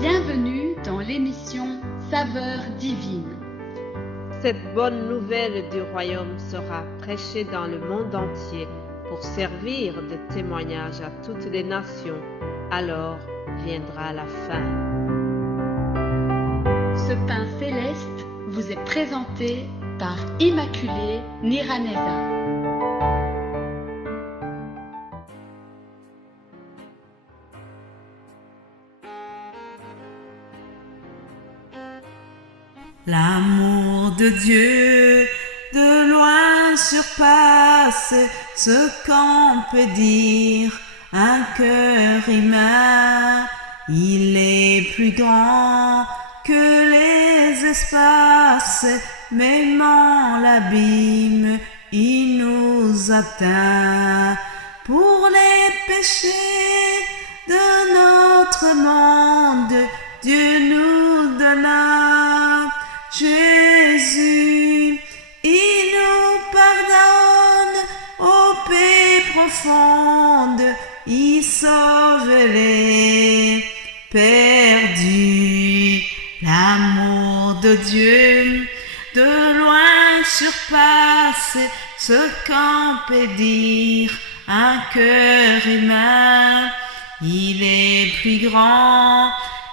Bienvenue dans l'émission Saveurs divines. Cette bonne nouvelle du royaume sera prêchée dans le monde entier pour servir de témoignage à toutes les nations. Alors viendra la fin. Ce pain céleste vous est présenté par Immaculée Niraneza. L'amour de Dieu de loin surpasse ce qu'on peut dire. Un cœur humain, il est plus grand que les espaces. Mêmant l'abîme, il nous atteint. Pour les péchés de notre monde, Dieu nous donna Jésus. Il nous pardonne aux paix profondes, il sauve les perdus. L'amour de Dieu de loin surpasse ce qu'on peut dire. Un cœur humain, il est plus grand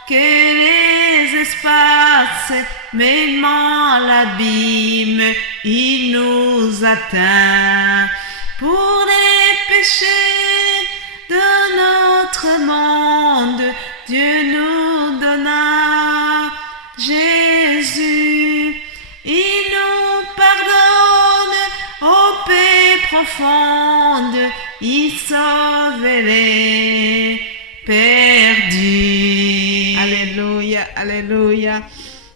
que les espaces. Mêmant l'abîme, il nous atteint. Pour les péchés de notre monde, Dieu nous donna Jésus. Il nous pardonne aux paix profondes, il sauve les perdus. Alléluia, alléluia.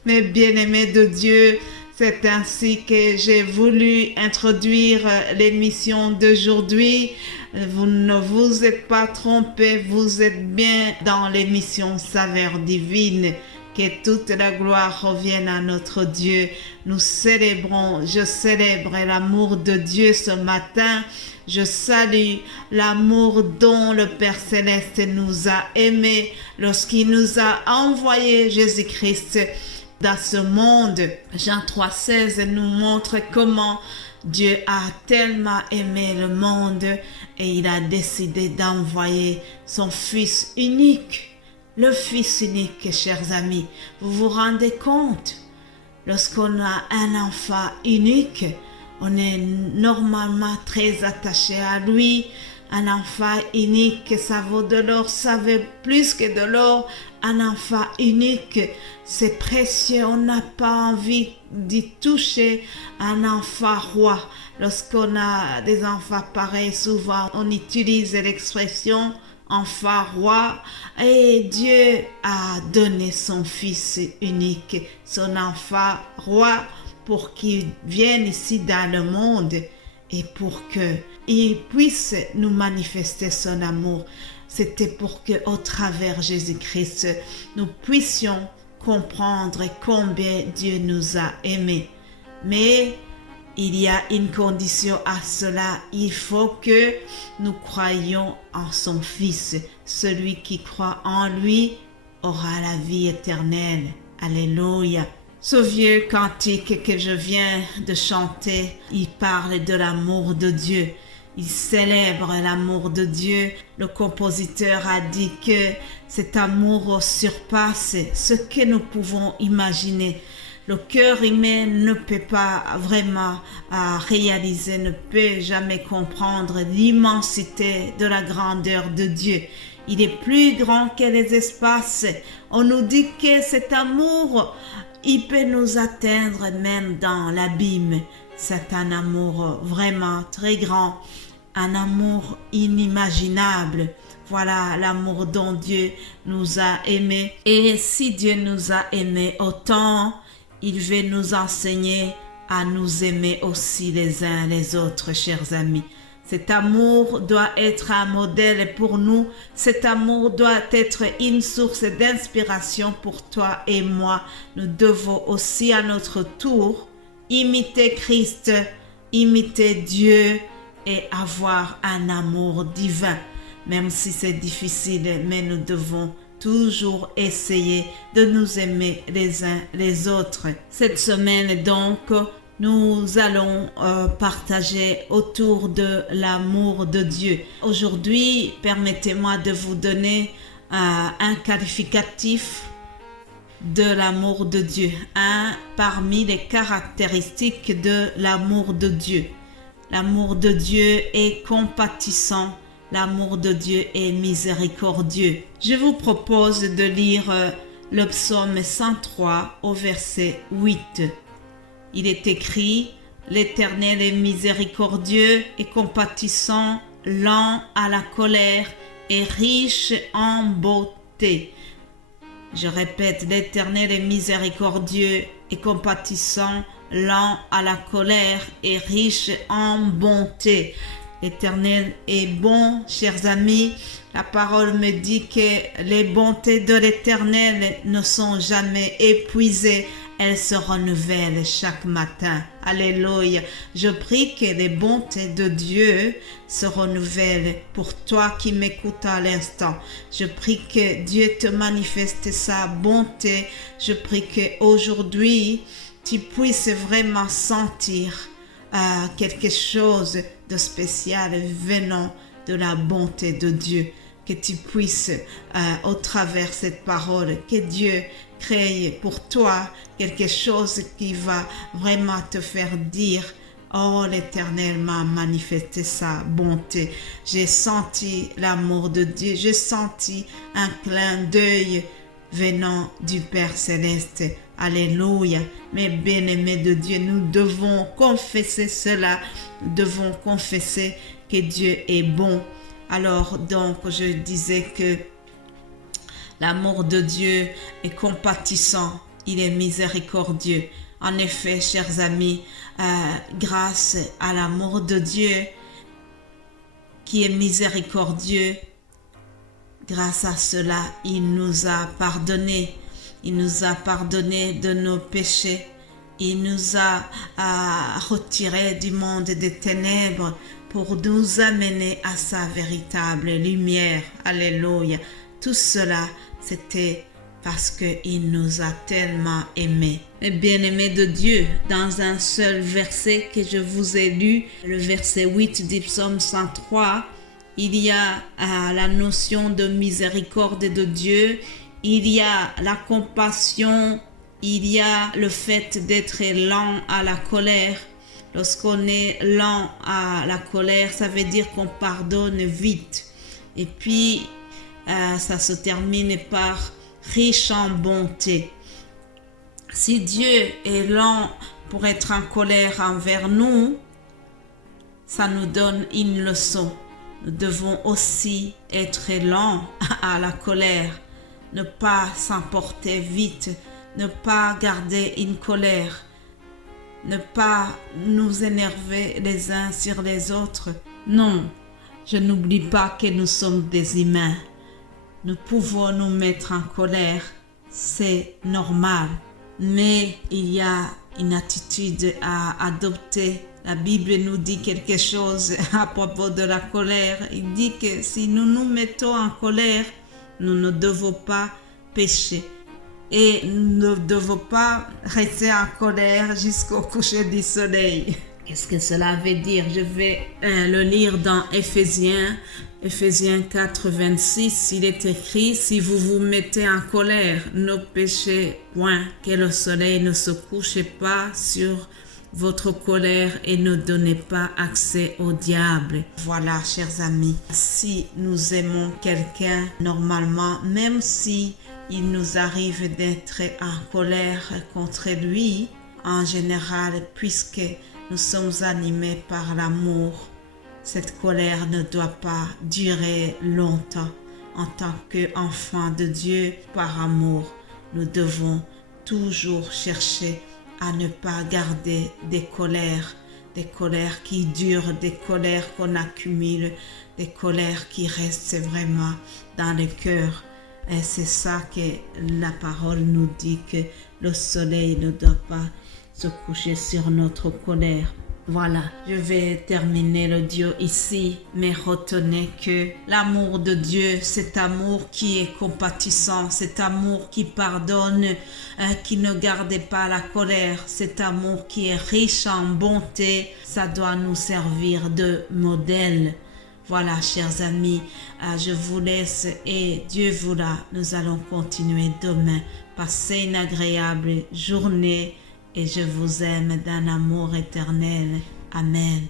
Mes bien-aimés de Dieu, c'est ainsi que j'ai voulu introduire l'émission d'aujourd'hui. Vous ne vous êtes pas trompés, vous êtes bien dans l'émission Saveurs divines. Que toute la gloire revienne à notre Dieu. Nous célébrons, je célèbre l'amour de Dieu ce matin. Je salue l'amour dont le Père Céleste nous a aimés lorsqu'il nous a envoyé Jésus-Christ dans ce monde. Jean 3,16 nous montre comment Dieu a tellement aimé le monde et il a décidé d'envoyer son Fils unique. Le Fils unique, chers amis, vous vous rendez compte? Lorsqu'on a un enfant unique, on est normalement très attaché à lui. Un enfant unique, ça vaut de l'or, ça vaut plus que de l'or. Un enfant unique, c'est précieux, on n'a pas envie d'y toucher. Un enfant roi, lorsqu'on a des enfants pareils, souvent on utilise l'expression enfant roi, et Dieu a donné son Fils unique, son enfant roi, pour qu'il vienne ici dans le monde et pour qu'il puisse nous manifester son amour. C'était pour que, au travers Jésus-Christ, nous puissions comprendre combien Dieu nous a aimés. Mais il y a une condition à cela. Il faut que nous croyions en son Fils. Celui qui croit en lui aura la vie éternelle. Alléluia. Ce vieux cantique que je viens de chanter, il parle de l'amour de Dieu. Il célèbre l'amour de Dieu. Le compositeur a dit que cet amour surpasse ce que nous pouvons imaginer. Le cœur humain ne peut pas vraiment réaliser, ne peut jamais comprendre l'immensité de la grandeur de Dieu. Il est plus grand que les espaces. On nous dit que cet amour, il peut nous atteindre même dans l'abîme. C'est un amour vraiment très grand, un amour inimaginable. Voilà l'amour dont Dieu nous a aimés. Et si Dieu nous a aimés autant, il veut nous enseigner à nous aimer aussi les uns les autres, chers amis. Cet amour doit être un modèle pour nous. Cet amour doit être une source d'inspiration pour toi et moi. Nous devons aussi à notre tour imiter Christ, imiter Dieu et avoir un amour divin. Même si c'est difficile, mais nous devons toujours essayer de nous aimer les uns les autres. Cette semaine donc, nous allons partager autour de l'amour de Dieu. Aujourd'hui, permettez-moi de vous donner un qualificatif de l'amour de Dieu. Un parmi les caractéristiques de l'amour de Dieu. L'amour de Dieu est compatissant. L'amour de Dieu est miséricordieux. Je vous propose de lire le psaume 103 au verset 8. Il est écrit: L'Éternel est miséricordieux et compatissant, lent à la colère et riche en bonté. Je répète, l'Éternel est miséricordieux et compatissant, lent à la colère et riche en bonté. L'Éternel est bon, chers amis. La parole me dit que les bontés de l'Éternel ne sont jamais épuisées. Elles se renouvellent chaque matin. Alléluia. Je prie que les bontés de Dieu se renouvellent pour toi qui m'écoutes à l'instant. Je prie que Dieu te manifeste sa bonté. Je prie qu'aujourd'hui, tu puisses vraiment sentir quelque chose de spécial venant de la bonté de Dieu. Que tu puisses, au travers de cette parole, que Dieu crée pour toi quelque chose qui va vraiment te faire dire: oh, l'Éternel m'a manifesté sa bonté. J'ai senti l'amour de Dieu. J'ai senti un clin d'œil venant du Père Céleste. Alléluia. Mes bien-aimés de Dieu, nous devons confesser cela. Nous devons confesser que Dieu est bon. Alors donc, je disais que l'amour de Dieu est compatissant, il est miséricordieux. En effet, chers amis, grâce à l'amour de Dieu qui est miséricordieux, grâce à cela, il nous a pardonné. Il nous a pardonné de nos péchés. Il nous a retirés du monde des ténèbres pour nous amener à sa véritable lumière. Alléluia. Tout cela, c'était parce qu'il nous a tellement aimés. Les bien-aimés de Dieu, dans un seul verset que je vous ai lu, le verset 8 du psaume 103, il y a la notion de miséricorde de Dieu, il y a la compassion, il y a le fait d'être lent à la colère. Lorsqu'on est lent à la colère, ça veut dire qu'on pardonne vite. Et puis, ça se termine par riche en bonté. Si Dieu est lent pour être en colère envers nous, ça nous donne une leçon. Nous devons aussi être lents à la colère, ne pas s'emporter vite, ne pas garder une colère, ne pas nous énerver les uns sur les autres. Non, je n'oublie pas que nous sommes des humains. Nous pouvons nous mettre en colère, c'est normal. Mais il y a une attitude à adopter. La Bible nous dit quelque chose à propos de la colère. Il dit que si nous nous mettons en colère, nous ne devons pas pécher. Et nous ne devons pas rester en colère jusqu'au coucher du soleil. Qu'est-ce que cela veut dire? Je vais le lire dans Éphésiens 4, 26. Il est écrit: si vous vous mettez en colère, ne péchez point, que le soleil ne se couche pas sur votre colère et ne donnez pas accès au diable. Voilà, chers amis, si nous aimons quelqu'un, normalement, même si il nous arrive d'être en colère contre lui, en général, puisque nous sommes animés par l'amour, cette colère ne doit pas durer longtemps. En tant qu'enfants de Dieu, par amour, nous devons toujours chercher à ne pas garder des colères qui durent, des colères qu'on accumule, des colères qui restent vraiment dans le cœur. Et c'est ça que la parole nous dit, que le soleil ne doit pas se coucher sur notre colère. Voilà, je vais terminer l'audio ici, mais retenez que l'amour de Dieu, cet amour qui est compatissant, cet amour qui pardonne, qui ne garde pas la colère, cet amour qui est riche en bonté, ça doit nous servir de modèle. Voilà, chers amis, je vous laisse et Dieu voula, nous allons continuer demain. Passez une agréable journée et je vous aime d'un amour éternel. Amen.